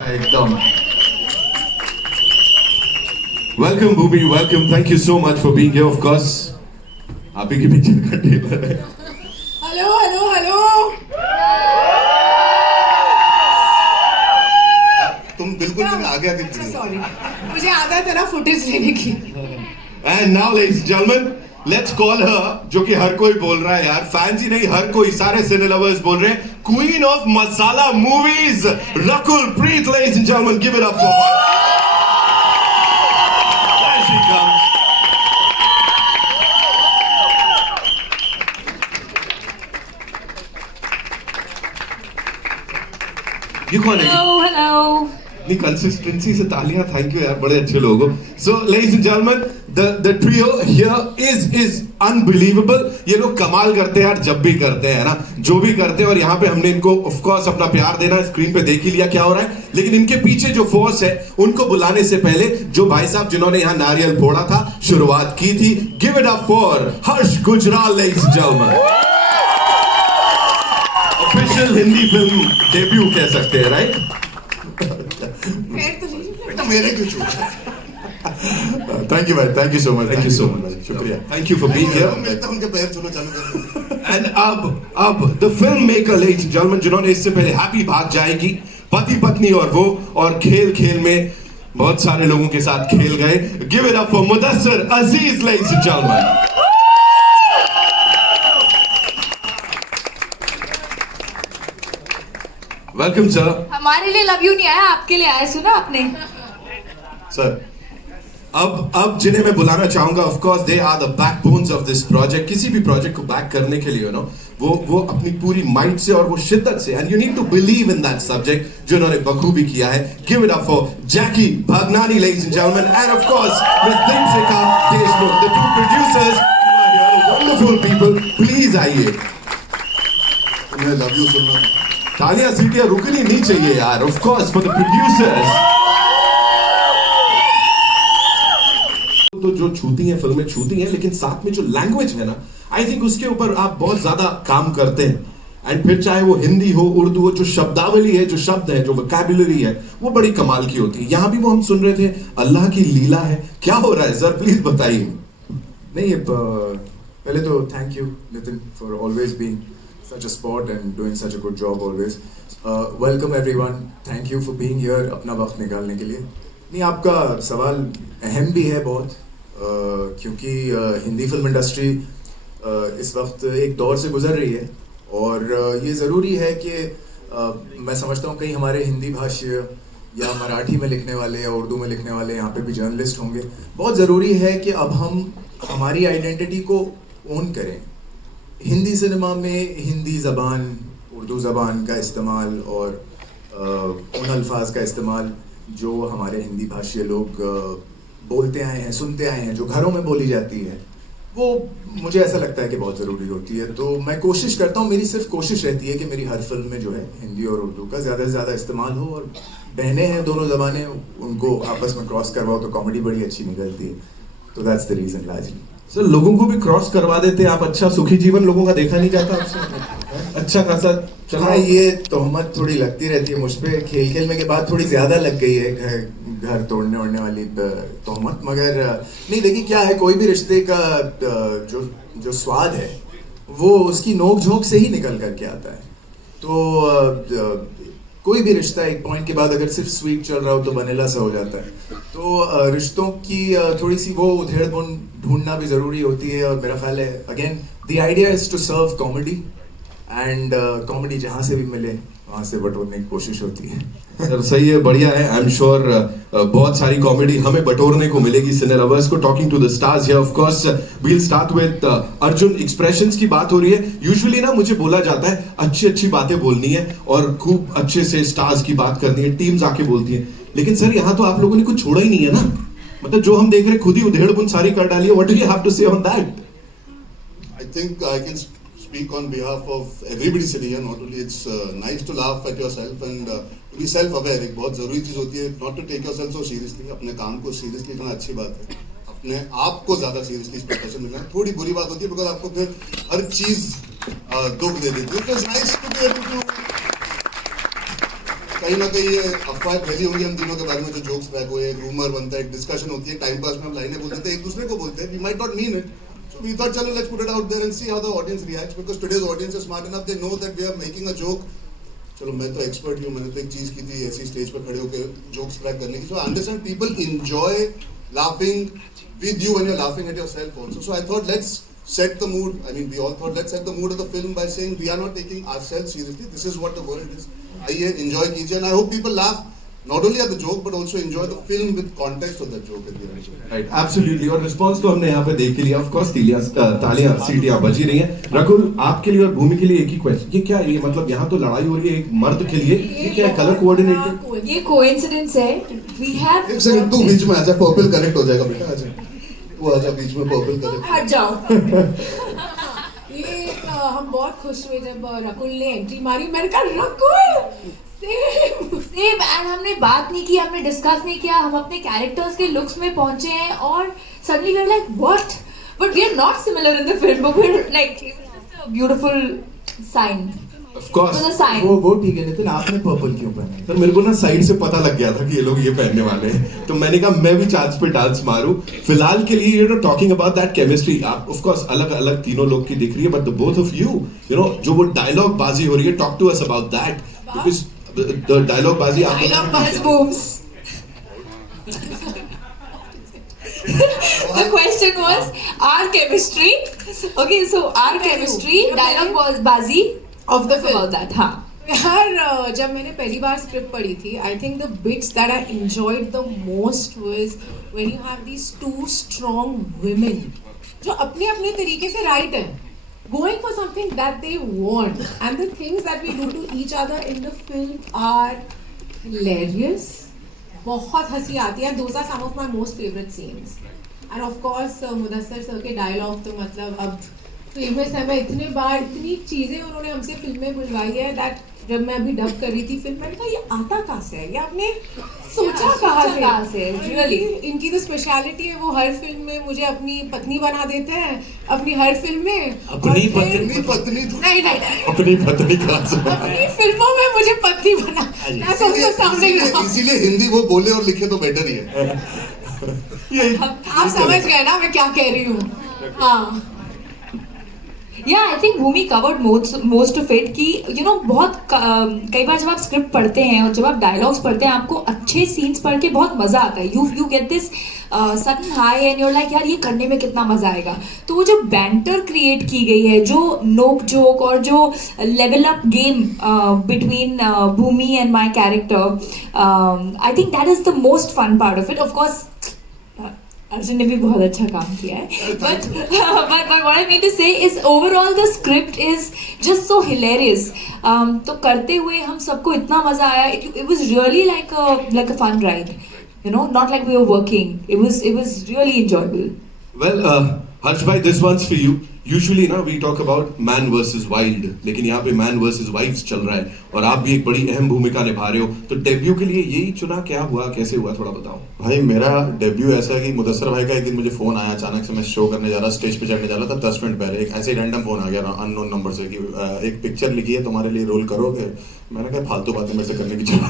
एकदम welcome Bhumi welcome thank you so much for being here of course आप ही की पिक्चर का ट्रेलर है हेलो हेलो हेलो तुम बिल्कुल नहीं आगे आगे अच्छा सॉरी मुझे आदत है ना फुटेज लेने की and now ladies and gentleman let's call her जो कि हर कोई बोल रहा है यार फैंस ही नहीं हर कोई सारे सिने लवर्स बोल रहे हैं queen of masala movies Rakul Preet ladies and gentleman give it up for There she comes. ये कौन है हेलो हेलो इतनी कंसिस्टेंसी से तालियां थैंक यू यार बड़े अच्छे लोग हो so ladies and gentleman the trio here is unbelievable ये लोग कमाल करते हैं यार जब भी करते हैं ना जो भी करते हैं और यहाँ पे हमने इनको ऑफ कोर्स अपना प्यार देना स्क्रीन पे देख ही लिया क्या हो रहा है लेकिन इनके पीछे जो फोर्स है उनको बुलाने से पहले जो भाई साहब जिन्होंने यहाँ नारियल फोड़ा था शुरुआत की थी give it up for Harsh Gujral ladies and gentleman official Hindi film debut कह सकते हैं राइट बेटा मेरे क्यों छूट थैंक यू भाई थैंक यू सो मच शुक्रिया thank you for being here उनके पैर छूना चालू कर एंड अब the film maker ladies and gentleman जिन्होंने इससे पहले हैप्पी भाग जाएगी पति पत्नी और वो और खेल खेल में बहुत सारे लोगों के साथ खेल गए give it up for Mudassir Aziz ladies and gentleman welcome sir हमारे लिए लव यू नहीं आया आपके लिए आया सुना आपने सर अब जिन्हें मैं बुलाना चाहूंगा of course they are the backbones of this project किसी भी प्रोजेक्ट को बैक करने के लिए यू नो वो अपनी पूरी माइंड से और वो शिद्दत से and you need to believe in that subject जो इन्होंने बखूबी किया है give it up for Jackie Bhagnani ladies and gentleman and of course miss Deepika Deshmukh the two producers wonderful people please आइए मैं लव यू सुनना तालियां सीटियां रुकनी नहीं चाहिए यार of course for the producers तो जो छूती हैं फिल्में छूती हैं लेकिन साथ में जो लैंग्वेज है ना आई थिंक उसके ऊपर आप बहुत ज्यादा काम करते हैं एंड फिर चाहे वो हिंदी हो उर्दू हो जो शब्दावली है जो शब्द है जो वोकैबुलरी है वो बड़ी कमाल की होती है यहाँ भी वो हम सुन रहे थे अल्लाह की लीला है क्या हो रहा है सर प्लीज बताइए नहीं पहले तो thank you Nitin for always being such a sport and doing such a good job always. Welcome everyone. Thank you for being here. अपना वक्त निकालने के लिए नहीं आपका सवाल अहम भी है बहुत क्योंकि हिंदी फिल्म इंडस्ट्री इस वक्त एक दौर से गुजर रही है और ये ज़रूरी है कि मैं समझता हूँ कहीं हमारे हिंदी भाषी या मराठी में लिखने वाले या उर्दू में लिखने वाले यहाँ पे भी जर्नलिस्ट होंगे बहुत ज़रूरी है कि अब हम हमारी आइडेंटिटी को ओन करें हिंदी सिनेमा में हिंदी ज़बान उर्दू ज़बान का इस्तेमाल और उन अल्फाज का इस्तेमाल जो हमारे हिंदी भाषी लोग बोलते आए हैं सुनते आए हैं जो घरों में बोली जाती है वो मुझे ऐसा लगता है कि बहुत ज़रूरी होती है तो मैं कोशिश करता हूँ मेरी सिर्फ कोशिश रहती है कि मेरी हर फिल्म में जो है हिंदी और उर्दू का ज़्यादा से ज़्यादा इस्तेमाल हो और बहनें हैं दोनों ज़बानें उनको आपस में क्रॉस करवाओ तो कॉमेडी बड़ी अच्छी निकलती है तो that's the reason largely sir लोगों को भी क्रॉस करवा देते हैं आप अच्छा सुखी जीवन लोगों का देखा नहीं जाता आपसे अच्छा खासा हाँ ये तोहमत थोड़ी लगती रहती है मुझ पे खेल खेलने के बाद थोड़ी ज्यादा लग गई है घर तोड़ने ओड़ने वाली तोहमत मगर नहीं देखिए क्या है कोई भी रिश्ते का जो स्वाद है वो उसकी नोक झोंक से ही निकल करके आता है तो कोई भी रिश्ता एक पॉइंट के बाद अगर सिर्फ स्वीट चल रहा हो तो वनीला सा हो जाता है तो रिश्तों की थोड़ी सी वो उधेड़ बुन ढूंढना भी ज़रूरी होती है और मेरा ख्याल है again the idea is to serve comedy and comedy जहाँ से भी मिले वहाँ से बटोरने की कोशिश होती है सर सही है बढ़िया है आई एम श्योर बहुत सारी कॉमेडी हमें बटोरने को मिलेगी सिने लवर्स को talking to the stars here of course we will start with Arjun expressions की बात हो रही है यूजुअली ना मुझे बोला जाता है अच्छी अच्छी बातें बोलनी है और खूब अच्छे से स्टार्स की बात करनी है टीम्स आके बोलती है लेकिन सर यहाँ तो आप लोगों ने कुछ छोड़ा ही नहीं है ना मतलब जो हम देख रहे खुद ही उधेड़ बुन सारी कर डाली है what do you have to say on that I think I can speak on behalf of everybody sitting here. Not only it's nice to laugh at yourself and to be self-aware. एक बहुत ज़रूरी चीज़ होती है not to take yourself so seriously. अपने काम को seriously लेना अच्छी बात है. अपने आप को ज़्यादा seriously इस प्रोफेशन में लेना थोड़ी बुरी बात होती है because आपको फिर हर चीज़ दुख दे देती है. So it's nice to be able to कहीं ना कहीं ये अफवाह फैली होंगी हम तीनों के बारे में, जो जोक्स क्रैक हुए, एक रूमर बनता है, एक डिस्कशन होती है, टाइम पास में हम लाइनें बोलते थे, एक दूसरे को बोलते हैं, we might not mean it, so we thought चलो let's put it out there and see how the audience reacts, because today's audience is smart enough, they know that we are making a joke. चलो मैं तो expert हूँ, मैंने तो एक चीज की थी ऐसी स्टेज पर खड़े होकर जोक्स क्रैक करने की, so I understand people enjoy laughing with you when you're laughing at yourself also, so I thought let's set the mood. I mean, we all thought let's set the mood of the film by saying we are not taking ourselves seriously. This is what the world is. आइए enjoy कीजिए, and I hope people laugh not only at the joke but also enjoy the film with context of that joke at the end. Right absolutely. और response तो हमने यहाँ पे देख के लिया, ऑफ कोर्स तालियां सीटियां बजी रही हैं। रकुल, आपके लिए और भूमि के लिए एक ही क्वेश्चन, ये क्या है? ये मतलब यहाँ तो लड़ाई हो रही है एक मर्द के लिए, ये क्या है? Colour coordinated? ये कोइंसिडेंस है। We have एक सेकंड, तू बीच में आजा, पर्पल करेक्ट हो जाएगा बेटा, आजा वो आजा बीच में, पर्पल करेक्ट। हट जाओ। ये हम बहुत खुश हुए जब रकुल ने एंट्री मारी, मैंने कहा रकुल सेम एंड हमने बात नहीं की, हमने डिस्कस नहीं किया, हम अपने कैरेक्टर्स के लुक्स में पहुंचे हैं और suddenly we are like what, but we are not similar in the film, but we are like beautiful sign. Of course वो ठीक है, लेकिन आपने पर्पल क्यों पहना? सर मेरे को ना साइड से पता लग गया था कि ये लोग ये पहनने वाले हैं, तो मैंने कहा मैं भी चांस पे डांस मारूं। फिलहाल के लिए you know talking about that chemistry, आप ऑफ कोर्स अलग अलग तीनों लोग की दिख रही है, but the both of you know जो वो डायलॉग बाजी हो रही है, talk to us about that, because the dialogue बाजी आप डायलॉग बस बूम्स। The question was our chemistry. Okay, so our chemistry, dialogue was bazi of the film. About that, हाँ. यार जब मैंने पहली बार स्क्रिप्ट पढ़ी थी, I think the bits that I enjoyed the most was when you have these two strong women जो अपने अपने तरीके से राइट है, going for something that they want, and the things that we do to each other in the film are hilarious. बहुत हंसी आती है, those are some of my most favorite scenes. And of course Mudassar sir के dialogue तो मतलब अब famous है। मैं इतने बार इतनी चीज़ें उन्होंने हमसे फिल्म में बुलवाई है दैट जब मैं अभी डब कर रही थी फिल्म, मैंने कहा ये आता कहाँ से है, ये आपने सोचा कहाँ से? रियली इनकी तो स्पेशलिटी है, वो हर फिल्म में मुझे अपनी पत्नी बना देते हैं, अपनी हर फिल्म में अपनी पत्नी नहीं अपनी पत्नी कहाँ से? अपनी फिल्मों में मुझे पत्नी बना, इसीलिए हिंदी वो बोले और लिखे तो बेटर ही है। आप समझ गए ना मैं क्या कह रही हूँ? हाँ, yeah I think Bhumi covered most of it कि यू नो बहुत कई बार जब आप स्क्रिप्ट पढ़ते हैं और जब आप डायलॉग्स पढ़ते हैं, आपको अच्छे सीन्स पढ़ के बहुत मजा आता है, you get this sudden high and you're like यार ये करने में कितना मजा आएगा। तो वो जो बैंटर क्रिएट की गई है, जो नोक जोक और जो level up game between Bhumi and my character, I think that is the most fun part of it. Of course Arjun ने भी बहुत अच्छा काम किया है, but what I mean to say is overall the script is just so hilarious. तो करते हुए हम सबको इतना मजा आया, it was really like a fun ride, you know, not like we were working. It was really enjoyable. Well, Harsh bhai, this one's for you. Usually ना we talk about man versus wild, लेकिन यहाँ पे man versus wives चल रहा है और आप भी एक बड़ी अहम भूमिका निभा रहे हो, तो डेब्यू के लिए यही चुना, क्या हुआ, कैसे हुआ, थोड़ा बताओ। भाई मेरा डेब्यू ऐसा है कि मुदस्सर भाई का एक दिन मुझे फोन आया अचानक से, मैं शो करने जा रहा, स्टेज पे चढ़ने जा रहा था, 10 मिनट पहले एक ऐसे ही रैंडम फोन आ गया अननोन नंबर से कि एक पिक्चर लिखी है तुम्हारे लिए, रोल करोगे? मैंने कहा फालतू बातें मेरे से करने की जरूरत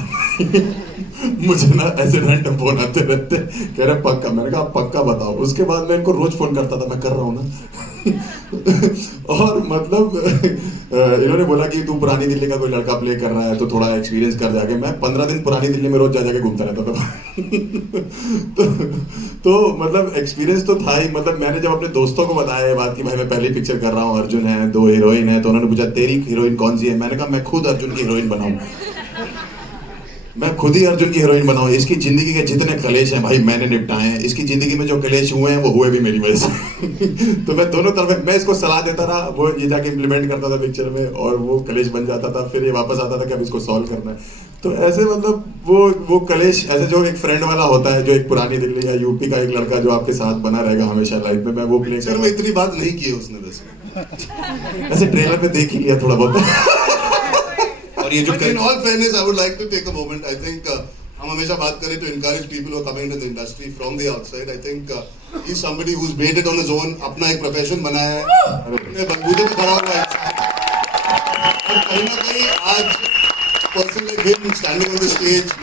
मुझे ना ऐसे रैंडम फोन आते रहते, कह रहे पक्का? मैंने कहा पक्का बताओ। उसके बाद मैं इनको रोज फोन करता था, मैं कर रहा हूँ ना और मतलब इन्होंने बोला कि तू पुरानी दिल्ली का कोई लड़का प्ले कर रहा है तो थोड़ा एक्सपीरियंस कर जाके। मैं 15 दिन पुरानी दिल्ली में रोज जा जाके घूमता रहता था तो मतलब एक्सपीरियंस तो था ही। मतलब मैंने जब अपने दोस्तों को बताया ये बात कि भाई मैं पहली पिक्चर कर रहा हूँ, अर्जुन है, 2 हीरोइन है, तो उन्होंने पूछा तेरी हीरोइन कौन सी है? मैंने कहा मैं खुद अर्जुन की हीरोइन बनाऊं, मैं खुद ही अर्जुन की हीरोइन बनाऊं। इसकी जिंदगी के जितने कलेश हैं भाई मैंने निपटाए हैं, इसकी जिंदगी में जो कलेश हुए हैं वो हुए भी मेरी वजह से तो मैं दोनों तरफ मैं इसको सलाह देता रहा, वो ये जाके इम्प्लीमेंट करता था पिक्चर में और वो कलेश बन जाता था, फिर ये वापस आता था कि अब इसको सॉल्व करना है। तो ऐसे मतलब वो कलेश ऐसे जो एक फ्रेंड वाला होता है, जो एक पुरानी दिल्ली या यूपी का एक लड़का जो आपके साथ बना रहेगा हमेशा लाइफ में, मैं वो प्ले सर मैं इतनी बात नहीं की उसने वैसे ऐसे ट्रेलर पे देख ही लिया थोड़ा बहुत और ये जो But in all fairness, I would like to take a moment. I think हम हमेशा बात करें to encourage people who are coming into the industry from the outside. I think he's somebody who's made it on his own. अपना एक profession बनाया है, अपने बलबूते पे खड़ा हुआ है और कहीं ना कहीं आज person like him standing on the stage,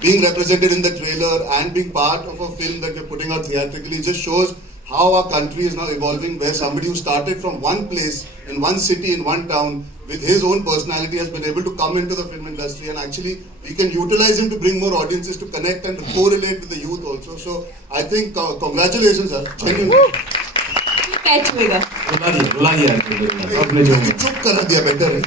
being represented in the trailer and being part of a film that we're putting out theatrically just shows how our country is now evolving, where somebody who started from one place, in one city, in one town, with his own personality has been able to come into the film industry, and actually we can utilize him to bring more audiences to connect and to correlate with the youth also. So I think congratulations, sir. Genuinely. Catch हुएगा. रुला दिया अपने जो चुप करा दिया better है.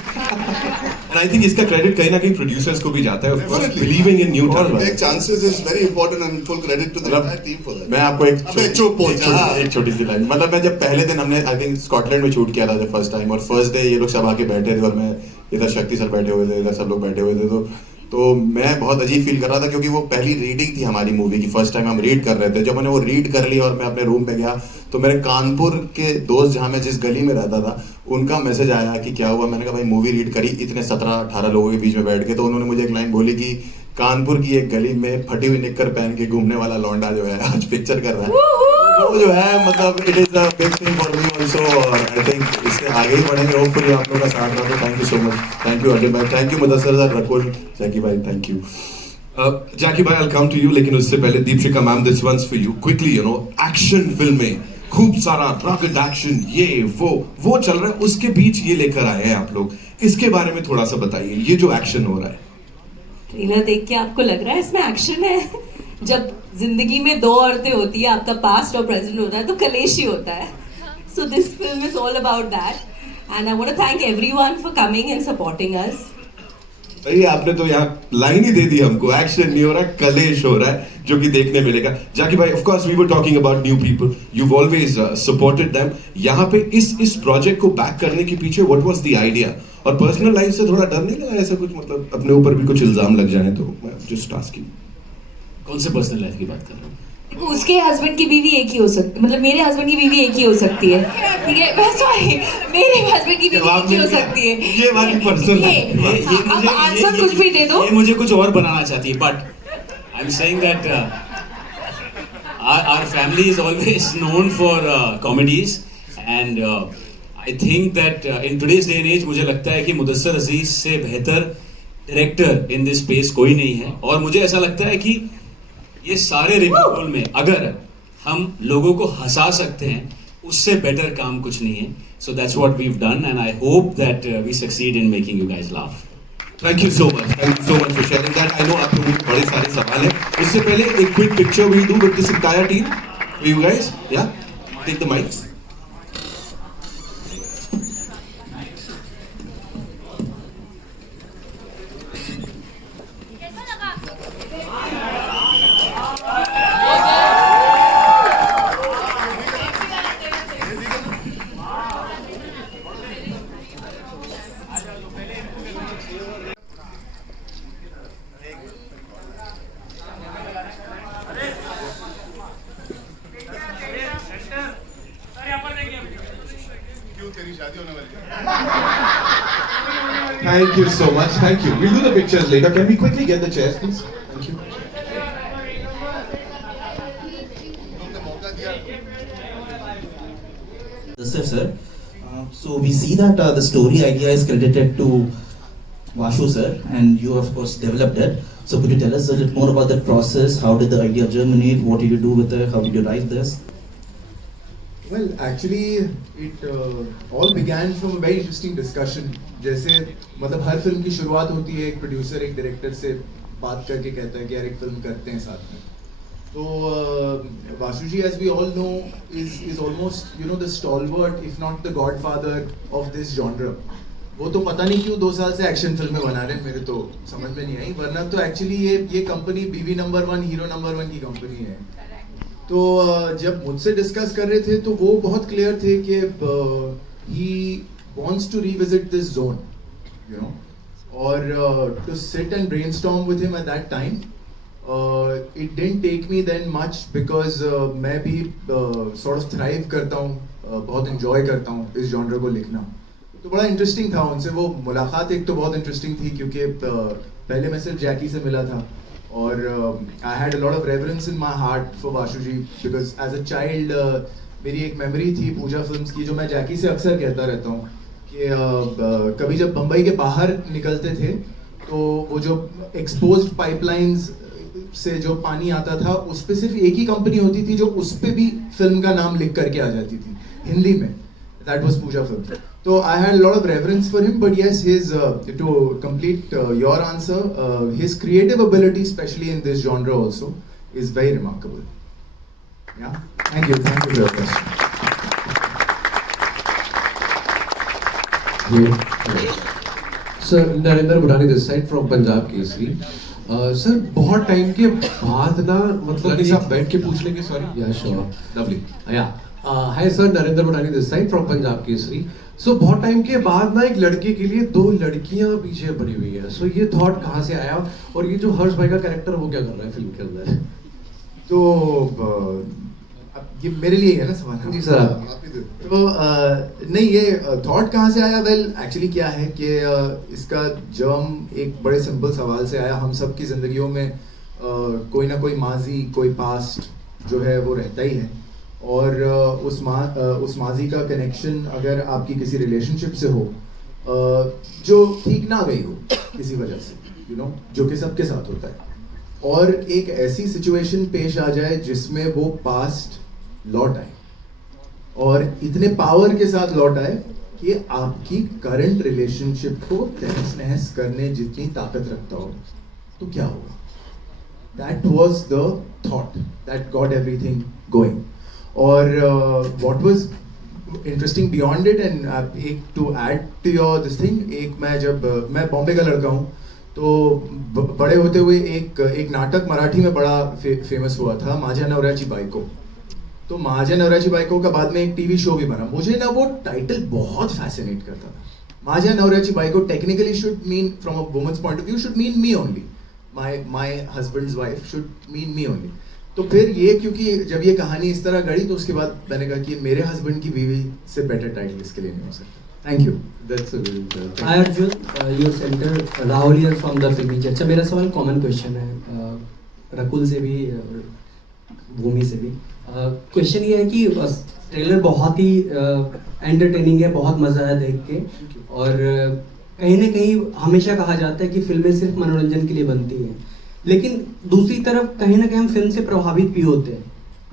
And I think इसका credit कहीं ना कहीं producers को भी जाता है, of course, Definitely. believing in new और talent. take chances is very important and full credit to the entire team for that. मैं आपको अबे चुप हो जा. एक छोटी सी लाइन, मतलब मैं जब पहले दिन हमने आई थिंक स्कॉटलैंड में शूट किया था जब फर्स्ट टाइम, और फर्स्ट डे ये लोग सब आके बैठे थे और मैं इधर शक्ति सर बैठे हुए थे, इधर सब लोग बैठे हुए थे, तो मैं बहुत अजीब फील कर रहा था क्योंकि वो पहली रीडिंग थी हमारी मूवी की, फर्स्ट टाइम हम रीड कर रहे थे. जब मैंने वो रीड कर ली और मैं अपने रूम पे गया तो मेरे कानपुर के दोस्त जहाँ मैं जिस गली में रहता था उनका मैसेज आया कि क्या हुआ. मैंने कहा भाई मूवी रीड करी, इतने 17-18 लोगों के बीच में बैठ के, तो उन्होंने मुझे एक लाइन बोली कि कानपुर की एक गली में फटी हुई निक्कर पहन के घूमने वाला लौंडा जो है आज पिक्चर कर रहा है. वो जो है मतलब it is a big thing for me also, और आई थिंक इससे आगे ही बढ़ेंगे होपफुली आप लोगों का साथ रहा. तो thank you so much. Thank you Ajay भाई, thank you Mudassar sir, Rakul, Jackie भाई, थैंक यू. जैकी भाई, I'll come to you, लेकिन उससे पहले Deepshikha ma'am, this one's for you. Quickly, you know, action film में खूब सारा रॉकेट एक्शन, ये वो चल रहा है, उसके बीच ये लेकर आए हैं आप लोग. इसके बारे में थोड़ा सा बताइए, ये जो एक्शन हो रहा है. ट्रेलर देख के आपको लग रहा है इसमें एक्शन है? जब जिंदगी में दो औरतें होती है, आपका पास्ट और प्रेजेंट होता है, तो कलेश ही होता है. So this film is all about that, and I want to thank everyone for coming and supporting us. अरे आपने तो यहाँ लाइन ही दे दी हमको, एक्शन नहीं हो रहा, कलेश हो रहा है, जो कि देखने मिलेगा. जैकी भाई, of course we were talking about new people, you always supported them. यहाँ पे इस प्रोजेक्ट को बैक करने के पीछे व्हाट वाज द आइडिया, और पर्सनल लाइफ से थोड़ा डर नहीं लगा ऐसा कुछ, मतलब अपने ऊपर भी कुछ इल्जाम लग जाए तो? Just asking. कौन से पर्सनल लाइफ की बात कर रहे हो? उसके हस्बैंड की बीवी एक ही हो सकती, मतलब मेरे हस्बैंड की बीवी एक ही हो सकती है, ठीक है? मैं सॉरी, मेरे हस्बैंड की बीवी एक ही हो सकती है. ये वाली पर्सनल अब आंसर कुछ भी दे दो. ये मुझे कुछ और बनाना चाहती है, but I am saying that our family is always known for comedies, and I think that in today's day and age मुझे लगता है कि मुदस्सर अजीज से बेहतर डायरेक्टर इन दिस स्पेस कोई नहीं है. और मुझे ऐसा लगता है कि ये सारे रिव्यूअल में अगर हम लोगों को हंसा सकते हैं, उससे बेटर काम कुछ नहीं है. So that's what we have done, and I hope that we succeed in making you guys laugh. Thank you so much for sharing that. I know आप लोगों के बड़े सारे सवाल हैं. उससे पहले एक quick picture we'll do with this entire team for you guys. Yeah take the mics. Thank you so much. Thank you. We'll do the pictures later. Can we quickly get the chairs, please? Thank you. Sir, so we see that the story idea is credited to Vashu sir, and you of course developed it. So could you tell us a little more about that process? How did the idea germinate? What did you do with it? How did you write this? Well, actually, it all began from a very interesting discussion. जैसे मतलब हर film की शुरुआत होती है एक producer एक director से बात करके कहता है कि यार एक फिल्म करते हैं साथ में. तो वासु जी, as we all know, is almost, you know, the stalwart, if not the godfather of this genre. वो तो पता नहीं क्यों 2 साल से एक्शन फिल्में बना रहे हैं, मेरे तो समझ में नहीं आई. वरना तो एक्चुअली ये कंपनी बीवी नंबर 1 हीरो नंबर 1 की कंपनी है. तो जब मुझसे डिस्कस कर रहे थे तो वो बहुत क्लियर थे कि he wants to revisit this zone, you know, or to sit and brainstorm with him at that time. It didn't take me then much because मैं भी sort of thrive करता हूँ, बहुत enjoy करता हूँ इस genre को लिखना. तो बड़ा इंटरेस्टिंग था उनसे वो मुलाकात. एक तो बहुत इंटरेस्टिंग थी क्योंकि पहले मैं सिर्फ जैकी से मिला था, और I had a lot of reverence in my heart for Vashu ji because as a child मेरी एक मेमोरी थी पूजा फिल्म्स की, जो मैं जैकी से अक्सर कहता रहता हूँ कि कभी जब बम्बई के बाहर निकलते थे तो तो वो जो एक्सपोज्ड पाइपलाइंस से जो पानी आता था उस पे सिर्फ एक ही कंपनी होती थी जो उस पे भी फिल्म का नाम लिख करके आ जाती थी हिंदी में. That was Pooja Films. So I had a lot of reverence for him, but yes, his to complete your answer, his creative ability, especially in this genre, also is very remarkable. Yeah, thank you for your question. Sir Narendra Burani this side from Punjab Kesari. Sir बहुत time के बाद ना मतलब साहब बैठ के पूछ लेंगे. सॉरी. या sure. Lovely. Yeah hi sir, Narendra Burani this side from Punjab Kesari. So बहुत टाइम के बाद ना एक लड़के के लिए 2 लड़कियां पीछे पड़ी हुई है. सो ये थॉट कहाँ से आया, और ये जो हर्ष भाई का कैरेक्टर वो क्या कर रहा है फिल्म के अंदर? तो अब ये मेरे लिए है ना सवाल. जी सर. तो नहीं, ये थॉट कहाँ से आया? वेल एक्चुअली क्या है कि इसका जर्म एक बड़े सिंपल सवाल से आया. हम सब की जिंदगियों में कोई ना कोई माजी, कोई पास्ट जो है वो रहता ही है, और उस माजी का कनेक्शन अगर आपकी किसी रिलेशनशिप से हो जो ठीक ना गई हो किसी वजह से, यू नो, जो कि सबके साथ होता है, और एक ऐसी सिचुएशन पेश आ जाए जिसमें वो पास्ट लौट आए, और इतने पावर के साथ लौट आए कि आपकी करंट रिलेशनशिप को तहस नहस करने जितनी ताकत रखता हो, तो क्या होगा? That was the thought that got everything going. और what was interesting beyond it, and एक to add to your this thing, एक मैं बॉम्बे का लड़का हूँ, तो बड़े होते हुए एक नाटक मराठी में बड़ा फेमस हुआ था, माझ्या नवऱ्याची बायको. तो माझ्या नवऱ्याची बायको का बाद में एक टीवी शो भी बना. मुझे ना वो टाइटल बहुत फैसिनेट करता था. माझ्या नवऱ्याची बायको technically should mean, from a women's point of view, should mean me only. my husband's wife should mean me only. तो फिर ये, क्योंकि जब ये कहानी इस तरह गढ़ी, तो उसके बाद मैंने कहा कि मेरे हस्बैंड की बीवी से बेटर टाइटल इसके लिए नहीं हो सकता. Thank you. That's a very Hi Arjun, your center Rahul here from the Filmy Chat. अच्छा, मेरा सवाल कॉमन क्वेश्चन है, रकुल से भी और भूमि से भी. क्वेश्चन ये है कि ट्रेलर बहुत ही एंटरटेनिंग है, बहुत मज़ा आया देख के, और कहीं ना कहीं हमेशा कहा जाता है कि फिल्में सिर्फ मनोरंजन के लिए बनती हैं, लेकिन दूसरी तरफ कहीं ना कहीं हम फिल्म से प्रभावित भी होते हैं.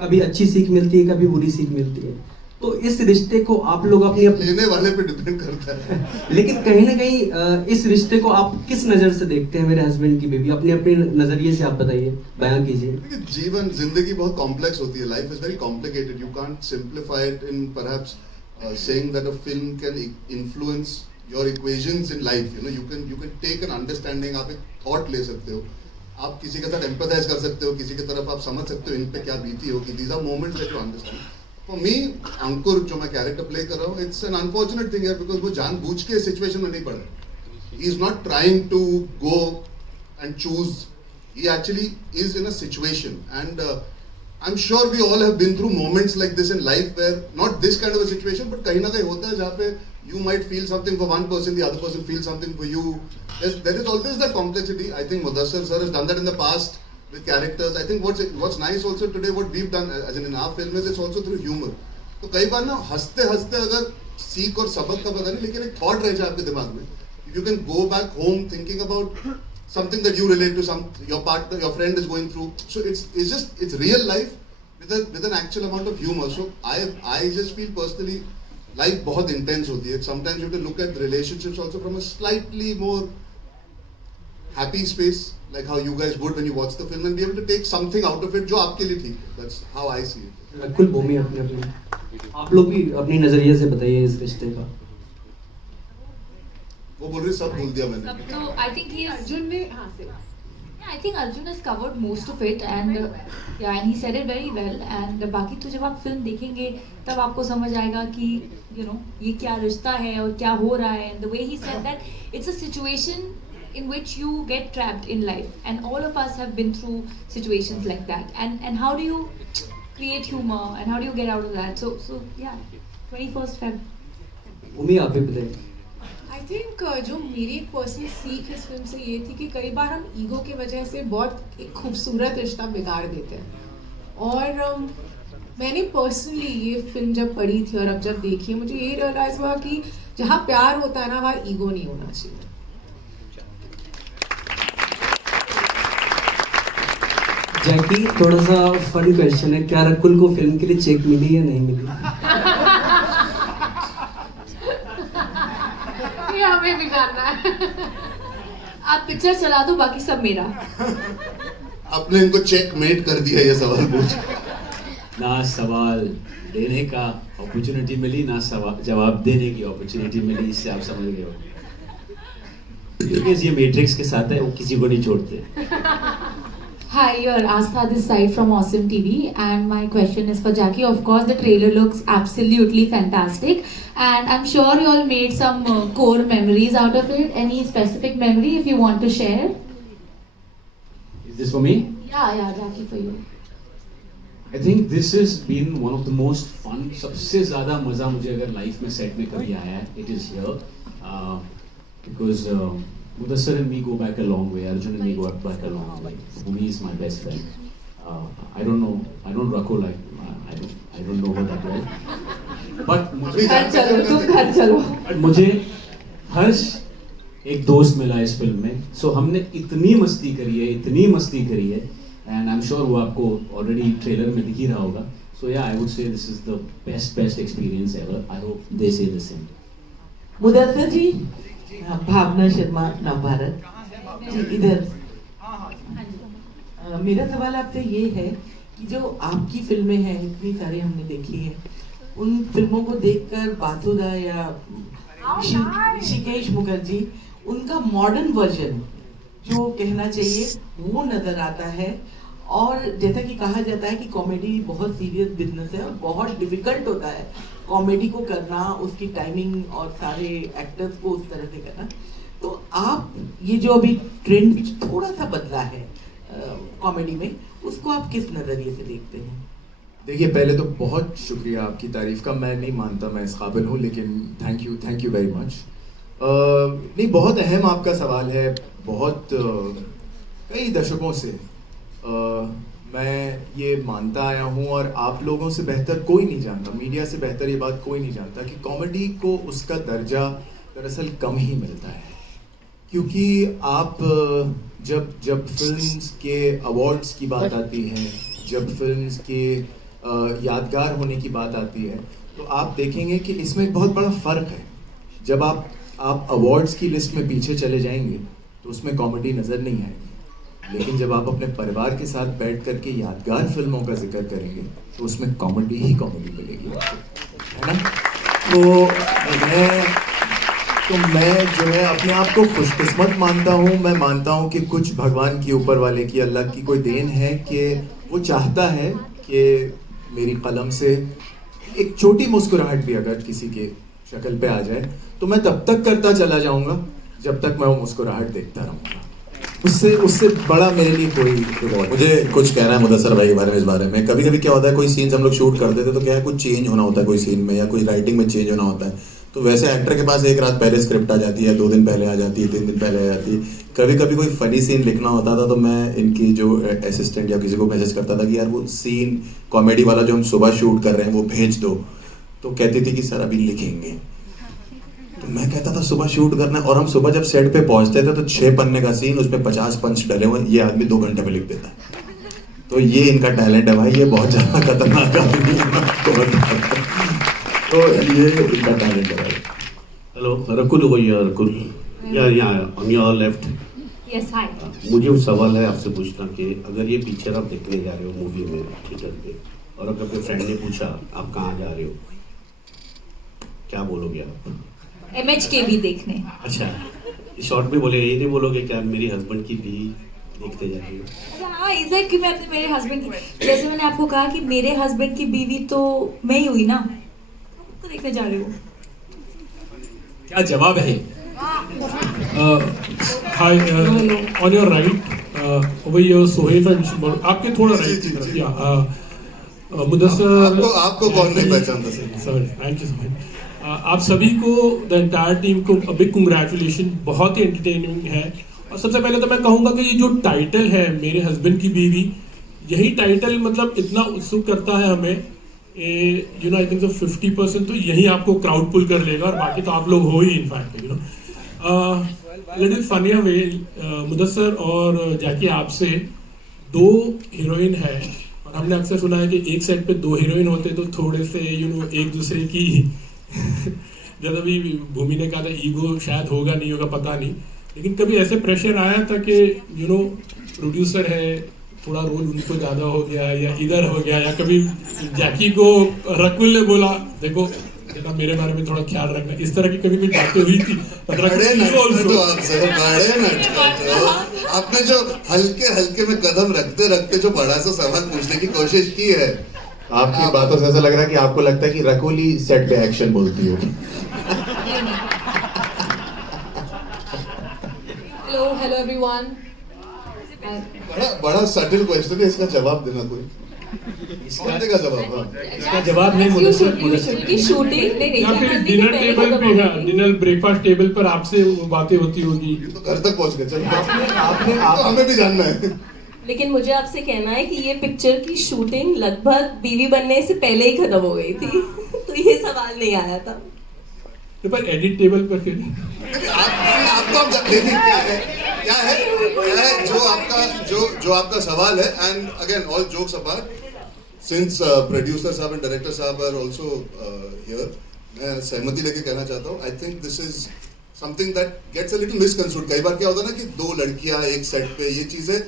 कभी अच्छी सीख मिलती है, कभी बुरी सीख मिलती है. तो इस रिश्ते को आप लोग अपनी लेने वाले पे डिपेंड करता है. लेकिन कहीं ना कहीं इस रिश्ते को आप किस नज़र से देखते हैं? मेरे हस्बैंड की बेबी, अपने अपने नज़रिए से आप बताइए, बयां कीजिए. जीवन, जिंदगी बहुत कॉम्प्लेक्स होती है. Life is very complicated. You can't simplify it in perhaps saying that a film can influence your equations in life. You know, you can take an understanding. आप एक thought ले सकते हो, आप किसी के साथ empathize कर सकते हो, किसी की तरफ आप समझ सकते हो इन पे क्या बीती होगी. These are moments that you understand. For me, अंकुर जो मैं कैरेक्टर प्ले कर रहा हूँ, it's an unfortunate thing है, because वो जानबूझ के सिचुएशन में नहीं पड़ा. He is not trying to go and choose. He actually is in a situation, and I'm sure we all have been through moments like this in life where not this kind of a situation, but कहीं ना कहीं होता है जहाँ पे you might feel something for one person, the other person feels something for you. There is always that complexity. I think Mudassar sir has done that in the past with characters. I think what's nice also today, what we've done as in our film, is it's also through humor. तो कई बार ना हंसते हंसते अगर सीख और सबक का पता नहीं, लेकिन एक थॉट रह जाए आपके दिमाग में. If you can go back home thinking about something that you relate to, your partner, your friend is going through. So it's real life with an actual amount of humor. So I just feel personally, life बहुत intense होती है. Sometimes you have to look at relationships also from a slightly more happy space, like how you guys would when you watch the film, and be able to take something out of it जो आपके लिए ठीक है. That's how I see it. Rakul, Bhumi, अपने आप लोग भी अपनी नजरिए से बताइए इस रिश्ते का. वो बोल रही सब बोल दिया मैंने. तो आई थिंक ही अर्जुन ने I think Arjun has covered most of it, and and he said it very well. And बाकी तो जब आप फिल्म देखेंगे तब आपको समझ आएगा कि ये क्या रिश्ता है और क्या हो रहा है. And the way he said that it's a situation in which you get trapped in life, and all of us have been through situations like that. And how do you create humor, and how do you get out of that? So yeah, 21st Feb. भूमि, आप भी बताइए. I think जो मेरी एक personal सीख इस film से ये थी कि कई बार हम ईगो की वजह से बहुत एक खूबसूरत रिश्ता बिगाड़ देते हैं. और मैंने पर्सनली ये फिल्म जब पढ़ी थी और अब जब देखी, मुझे ये रियलाइज हुआ कि जहाँ प्यार होता है ना, वहाँ ईगो नहीं होना चाहिए. जैकी, थोड़ा सा फन क्वेश्चन है, क्या रकुल को फिल्म के लिए चेक मिली या नहीं मिली? ये हमें भी जानना है। आप पिक्चर चला दो, बाकी सब मेरा। आपने इनको चेक मेट कर दिया ये सवाल पूछ। ना सवाल देने का अपॉर्चुनिटी मिली, ना जवाब देने की अपॉर्चुनिटी मिली, इससे आप समझ गए हो। क्योंकि ये मैट्रिक्स के साथ है, वो किसी को नहीं छोड़ते। Hi, you're Astha this side from Awesome TV, and my question is for Jackie. Of course, the trailer looks absolutely fantastic, and I'm sure you all made some core memories out of it. Any specific memory if you want to share? Is this for me? Yeah, Jackie, for you. I think this has been one of the most fun. सबसे ज़्यादा मज़ा मुझे अगर life में set में कभी आया है, it is here, because Mudassar and me go back a long way. Arjun and me go back a long way. Bhumi is my best friend. I don't know Rakul. I don't know her that well. But घर चलो। मुझे हर्ष एक दोस्त मिला इस film में, so हमने इतनी मस्ती करी है, and I'm sure वो आपको already ट्रेलर में दिख ही रहा होगा. So yeah, I would say this is the best experience ever. I hope they say the same. Mudassar जी, भावना शर्मा, नवभारत जी, इधर। मेरा सवाल आपसे ये है कि जो आपकी फिल्में हैं, इतनी सारी हमने देखी हैं, उन फिल्मों को देखकर बासुदा या ऋषिकेश मुखर्जी, उनका मॉडर्न वर्जन जो कहना चाहिए वो नजर आता है। और जैसा कि कहा जाता है कि कॉमेडी बहुत सीरियस बिजनेस है और बहुत डिफिकल्ट होता है कॉमेडी को करना, उसकी टाइमिंग और सारे एक्टर्स को उस तरह से करना। तो आप ये जो अभी ट्रेंड थोड़ा सा बदला है कॉमेडी में, उसको आप किस नज़रिए से देखते हैं? देखिए, पहले तो बहुत शुक्रिया आपकी तारीफ का। मैं नहीं मानता मैं इस काबिल हूँ, लेकिन थैंक यू वेरी मच। नहीं, बहुत अहम आपका सवाल है। बहुत कई दशकों से मैं ये मानता आया हूँ, और आप लोगों से बेहतर कोई नहीं जानता, मीडिया से बेहतर ये बात कोई नहीं जानता कि कॉमेडी को उसका दर्जा दरअसल कम ही मिलता है। क्योंकि आप जब फिल्म्स के अवार्ड्स की बात आती है, जब फिल्म्स के यादगार होने की बात आती है, तो आप देखेंगे कि इसमें एक बहुत बड़ा फ़र्क है। जब आप अवार्ड्स की लिस्ट में पीछे चले जाएंगे तो उसमें कॉमेडी नज़र नहीं आएगी, लेकिन जब आप अपने परिवार के साथ बैठ करके यादगार फिल्मों का जिक्र करेंगे तो उसमें कॉमेडी मिलेगी, है ना? तो मैं जो है अपने आप को खुशकिस्मत मानता हूँ। मैं मानता हूँ कि कुछ भगवान की, ऊपर वाले की, अल्लाह की कोई देन है कि वो चाहता है कि मेरी कलम से एक छोटी मुस्कुराहट भी अगर किसी के शक्ल पे आ जाए तो मैं तब तक करता चला जाऊँगा जब तक मैं वो मुस्कुराहट देखता रहूँगा। उससे बड़ा मेरे लिए कोई रिवॉर्ड। मुझे कुछ कहना है मुदस्सर भाई के बारे में। इस बारे में कभी क्या होता है, कोई सीन्स हम लोग शूट करते थे तो क्या है, कुछ चेंज होना होता है कोई सीन में, या कोई राइटिंग में चेंज होना होता है, तो वैसे एक्टर के पास एक रात पहले स्क्रिप्ट आ जाती है, 2 दिन पहले आ जाती है, 3 दिन पहले आ जाती है। कभी कोई फनी सीन लिखना होता था तो मैं इनकी जो असिस्टेंट या किसी को मैसेज करता था कि यार वो सीन कॉमेडी वाला जो हम सुबह शूट कर रहे हैं वो भेज दो। तो कहती थी कि सर अभी लिखेंगे। तो मैं कहता था सुबह शूट करना है, और हम सुबह जब सेट पे पहुंचते थे तो 6 पन्ने का सीन, उसमें 50 पंच डले हुए, ये आदमी 2 घंटे में लिख देता है। तो ये इनका टैलेंट है भाई, ये बहुत ज़्यादा खतरनाक आदमी है। तो ये इनका टैलेंट है भाई। हेलो रकुल, रकुल यहाँ on your left. Yes, hi. मुझे सवाल है आपसे पूछना कि अगर ये पिक्चर आप देखने जा रहे हो मूवी में थिएटर पे, और अगर अपने फ्रेंड ने पूछा आप कहाँ जा रहे हो, क्या बोलोगे आप? MHK भी देखने। अच्छा, शॉर्ट में बोलेगा, ये नहीं बोलोगे कि आप मेरी हस्बैंड की भी देखते जा रहे हो? हाँ, इधर कि मैं अपने मेरे हस्बैंड की, जैसे मैंने आपको कहा कि मेरे हस्बैंड की बीवी तो मैं ही हुई ना, तो देखने जा रही हूँ। क्या जवाब है? Hi, on your right, over here Sohail and Shimon. आपके थोड़ा राइट की तरफ, या मुदस्सर। आपको कौन नहीं पहचानता sir? Sorry, thank you so much. आप सभी को, द एंटायर टीम को बिग कंग्रेचुलेशन, बहुत ही एंटरटेनिंग है। और सबसे पहले तो मैं कहूँगा कि ये जो टाइटल है मेरे हस्बैंड की बीवी, यही टाइटल मतलब इतना उत्सुक करता है हमें, यू नो आई थिंक 50% तो यही आपको क्राउड पुल कर लेगा, और बाकी तो आप लोग हो ही in fact, you know. Little funnier way, Mudassar और जैकी, आपसे 2 हीरोइन है और हमने अक्सर सुना है कि एक सेट पे 2 हीरोइन होते तो थोड़े से एक दूसरे की जब अभी भूमि ने कहा था ईगो शायद होगा नहीं होगा पता नहीं, लेकिन कभी ऐसे प्रेशर आया था कि प्रोड्यूसर है थोड़ा रोल उनको ज़्यादा हो गया या इधर हो गया, या कभी जैकी को रकुल ने बोला देखो बेटा मेरे बारे में थोड़ा ख्याल रखना, इस तरह की कभी कोई बातें हुई थी? आपने जो हल्के हल्के में कदम रखते रखते जो बड़ा सा सवाल पूछने की कोशिश की है, आपकी बातों से ऐसा लग रहा है कि आपको लगता है कि रकुल ही सेट पे एक्शन बोलती होगी। Hello everyone. बड़ा सटल क्वेश्चन है, इसका जवाब देना कोई कौन देगा जवाब? इसका जवाब नहीं या फिर डिनर टेबल पे डिनर ब्रेकफास्ट टेबल पर आपसे बातें होती होगी तो घर तक पहुंच गए। आपने हमें भी जानना है। लेकिन मुझे आपसे कहना है कि ये पिक्चर की शूटिंग लगभग बीवी बनने से पहले ही खत्म हो गई थी तो ये सवाल नहीं आया था। तो पर एडिट टेबल पर फिर आपको क्या है जो आपका सवाल है। And again all jokes apart, since producer साहब एंड डायरेक्टर साहब आर आल्सो हियर, मैं सहमति लेके कहना चाहता हूँ, I think this is something that gets a little misconstrued. कई बार क्या होता है ना कि 2 लड़कियां एक सेट पे, ये चीजें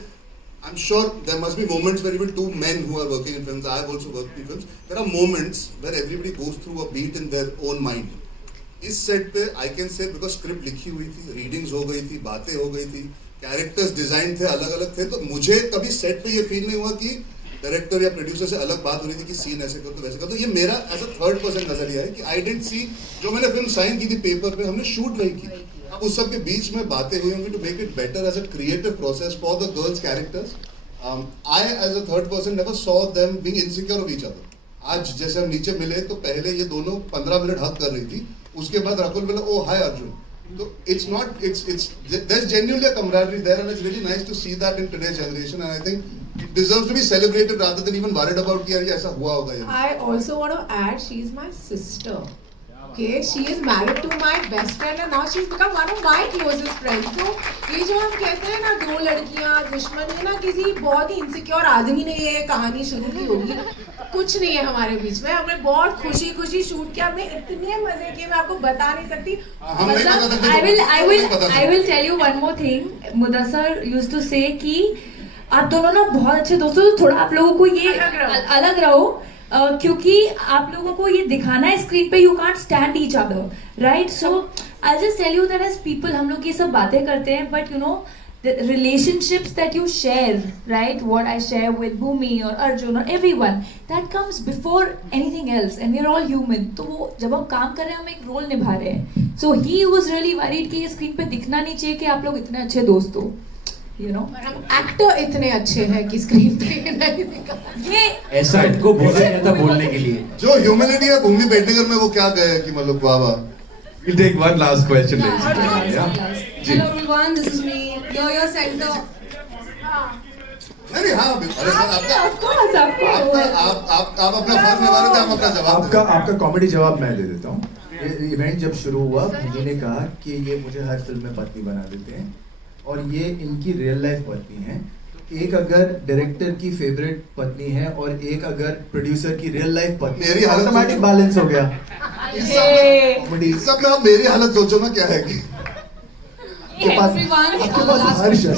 I'm sure there must be moments where even 2 men who are working in films, I have also worked in films, there are moments where everybody goes through a beat in their own mind. इस set पे I can say because script लिखी हुई थी, readings हो गई थी, बातें हो गई थी, कैरेक्टर्स डिजाइन थे, अलग अलग थे, तो मुझे कभी सेट पे ये फील नहीं हुआ कि डायरेक्टर या प्रोड्यूसर से अलग बात हो रही थी कि सीन ऐसे कर तो वैसे कर। तो ये मेरा एज अ थर्ड पर्सन नजरिया है कि आई डिडंट सी, जो मैंने फिल्म साइन की थी पेपर पे, हमने शूट नहीं की, अब उस सब के बीच में बातें हुई होंगी to make it better as a creative process for the girls characters. I as a third person never saw them being insecure of each other. आज जैसे हम नीचे मिले तो पहले ये दोनों 15 मिनट हक कर रही थी, उसके बाद रकुल बोला ओ हाय अर्जुन, तो it's not it's there's genuinely a camaraderie there and it's really nice to see that in today's generation and I think it deserves to be celebrated rather than even worried about कि यार ये ऐसा हुआ होगा। I also want to add she is my sister. Okay, she is married to my best friend and now she's become one of my closest friends. So ये जो हम कहते हैं ना 2 लड़कियां दुश्मन, है ना किसी बहुत ही इनसिक्योर आदमी ने ये कहानी शुरू की होगी, कुछ नहीं है हमारे बीच में। हमने बहुत खुशी शूट किया, हमने इतने मजे किए मैं आपको बता नहीं सकती। मतलब I will tell you one more thing. Mudassar used to say कि आप दोनों ना बहुत अच्छे दोस्तों, तो थोड़ा आप लोगों को ये अलग रहो क्योंकि आप लोगों को ये दिखाना है स्क्रीन पे, you can't stand each other, right? So I just tell you that as people हम लोग ये सब बातें करते हैं, but you know the relationships that you share, right, what I share with Bhumi और अर्जुन और everyone, that comes before anything else and we are all human. तो वो जब हम काम कर रहे हैं हम एक रोल निभा रहे हैं, सो ही वाज रियली वरीड कि ये स्क्रीन पे दिखना नहीं चाहिए कि आप लोग इतने अच्छे दोस्त हो, you know, हम एक्टर इतने अच्छे हैं कि स्क्रीन पे नहीं दिखा। ये ऐसा इनको बोला जाता बोलने के लिए। जो ह्यूमैनिटी है भूमि पेडनेकर में, वो क्या कहे कि मतलब वाह वाह। We'll take one last question, ladies and gentlemen. Yeah. Hello everyone, this is me. You're your center. नहीं हाँ, अरे सर आपका Of course, of course. आप अपना फर्ज निभा रहे थे, आप अपना जवाब आपका कॉमेडी जवाब मैं दे देता हूँ। इवेंट जब शुरू हुआ भूमि ने कहा कि ये मुझे हर फिल्म में पत्नी बना देते हैं और ये इनकी रियल लाइफ पत्नी है। एक अगर डायरेक्टर की फेवरेट पत्नी है और एक अगर प्रोड्यूसर की रियल लाइफ पत्नी, मेरी हालत ऑटोमेटिक बैलेंस हो गया। इस सब में आप मेरी हालत सोचो ना क्या है कि Hey everyone, हर्ष है।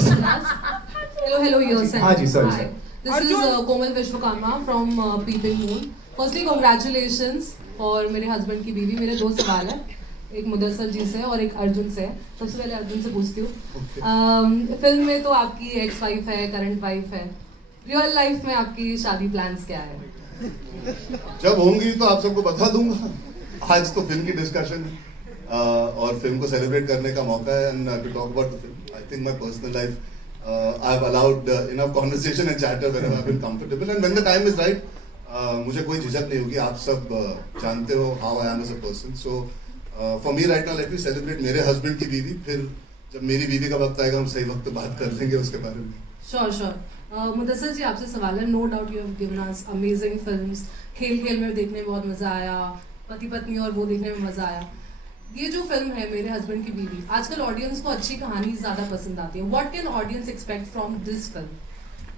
hello, your center. हाँ जी, sorry, Hi. sir. This is Komal Vishwakarma from Peeping Moon. Firstly, congratulations for मेरे husband की बीवी। मेरे 2 सवाल है, एक मुदस्सर जी से और एक अर्जुन से। सबसे पहले अर्जुन से पूछती हूँ, फिल्म में तो आपकी एक्स वाइफ है, करंट वाइफ है, रियल लाइफ में आपकी शादी प्लान्स क्या है? जब होंगी तो आप सबको बता दूंगा। आज तो फिल्म की डिस्कशन है और फिल्म को सेलिब्रेट करने का मौका है and to talk about the film. I think my personal life I have allowed enough conversation and chatter whenever I have been comfortable and when the time is right, मुझे कोई झिझक नहीं होगी। आप सब जानते हो how I am as a person, so for me right now let me celebrate मेरे हस्बैंड की बीवी, फिर जब मेरी बीवी का वक्त आएगा हम सही वक्त बात कर लेंगे उसके बारे में। श्योर। मुदस्सर जी आपसे सवाल है, no doubt you have given us amazing films, Khel Khel में देखने में बहुत मजा आया, पति पत्नी और वो देखने में मजा आया। ये जो फिल्म है मेरे हस्बैंड की बीवी, आजकल ऑडियंस को अच्छी कहानी ज्यादा पसंद आती है। What can audience expect from this film?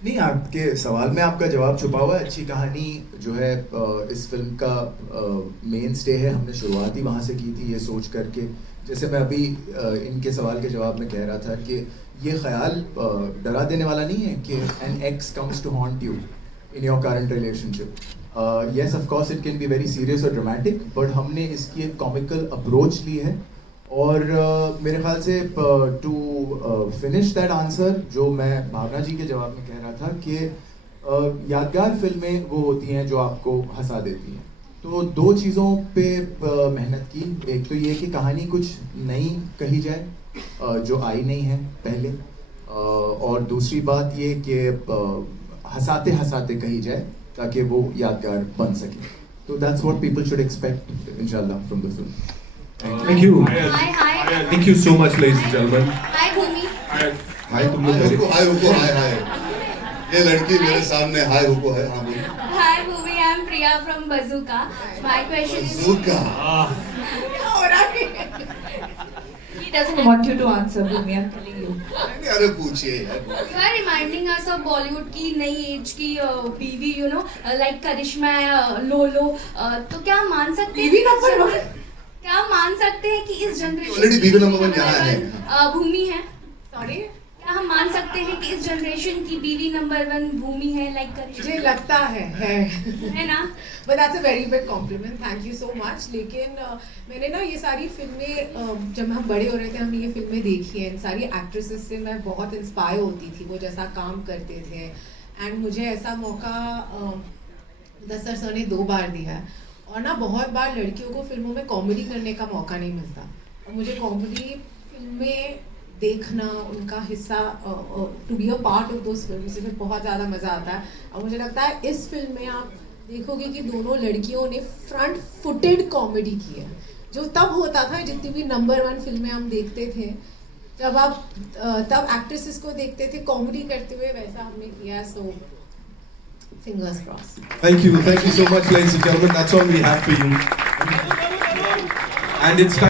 नहीं, आपके सवाल में आपका जवाब छुपा हुआ है। अच्छी कहानी जो है इस फिल्म का मेन स्टे है। हमने शुरुआत ही वहाँ से की थी ये सोच करके, जैसे मैं अभी इनके सवाल के जवाब में कह रहा था कि ये ख्याल डरा देने वाला नहीं है कि an ex comes to haunt you in your current relationship. Yes of course it can be very serious और ड्रामेटिक, बट हमने इसकी एक कॉमिकल अप्रोच ली है। और मेरे ख्याल से टू फिनिश दैट आंसर, जो मैं भावना जी के जवाब में कह रहा था कि यादगार फिल्में वो होती हैं जो आपको हंसा देती हैं। तो दो चीज़ों पे मेहनत की। एक तो ये कि कहानी कुछ नई कही जाए जो आई नहीं है पहले, और दूसरी बात ये कि हंसाते हंसाते कही जाए ताकि वो यादगार बन सके। तो that's what people should expect इंशाल्लाह from the film. Thank you. Thank you so much, ladies and gentlemen. Hi, Bhumi. Hi, तुम लोग पहले। हाय हुको, हाय। ये लड़की मेरे सामने हाय हुको है। हाँ बोलिए। Hi, Bhumi. I'm Priya from Bazooka. My question is. Bazooka. He doesn't want you to answer, Bhumi. I'm telling you. अरे पूछिए यार। You are reminding us of Bollywood की नई एज की बीवी, you know, like करिश्मा, लोलो. तो क्या हम मान सकते हैं? बीवी नंबर 1? क्या हम मान सकते हैं कि इस जनरेशन Already बीवी नंबर 1 यहाँ है। भूमि है? सॉरी, क्या हम मान सकते हैं कि इस जनरेशन की बीवी नंबर 1 भूमि है, लाइक करिश्मा? मुझे लगता है ना? But that's a very big complement, thank you so much. लेकिन मैंने ना ये सारी फिल्में जब हम बड़े हो रहे थे हमने ये फिल्में देखी हैं। इन सारी एक्ट्रेसेस से मैं बहुत इंस्पायर होती थी, वो जैसा काम करते थे। एंड मुझे ऐसा मौका दस्तर सर ने 2 बार दिया है। और ना बहुत बार लड़कियों को फिल्मों में कॉमेडी करने का मौका नहीं मिलता, और मुझे कॉमेडी फिल्में देखना, उनका हिस्सा, to be a part of those film से बहुत ज़्यादा मज़ा आता है। और मुझे लगता है इस फिल्म में आप देखोगे कि दोनों लड़कियों ने फ्रंट फुटेड कॉमेडी की है, जो तब होता था जितनी भी नंबर 1 फिल्में हम देखते थे, जब आप तब एक्ट्रेसेस को देखते थे कॉमेडी करते हुए, वैसा हमने किया। सो fingers crossed. Thank you so much, ladies and gentlemen. That's all we have for you. And it's time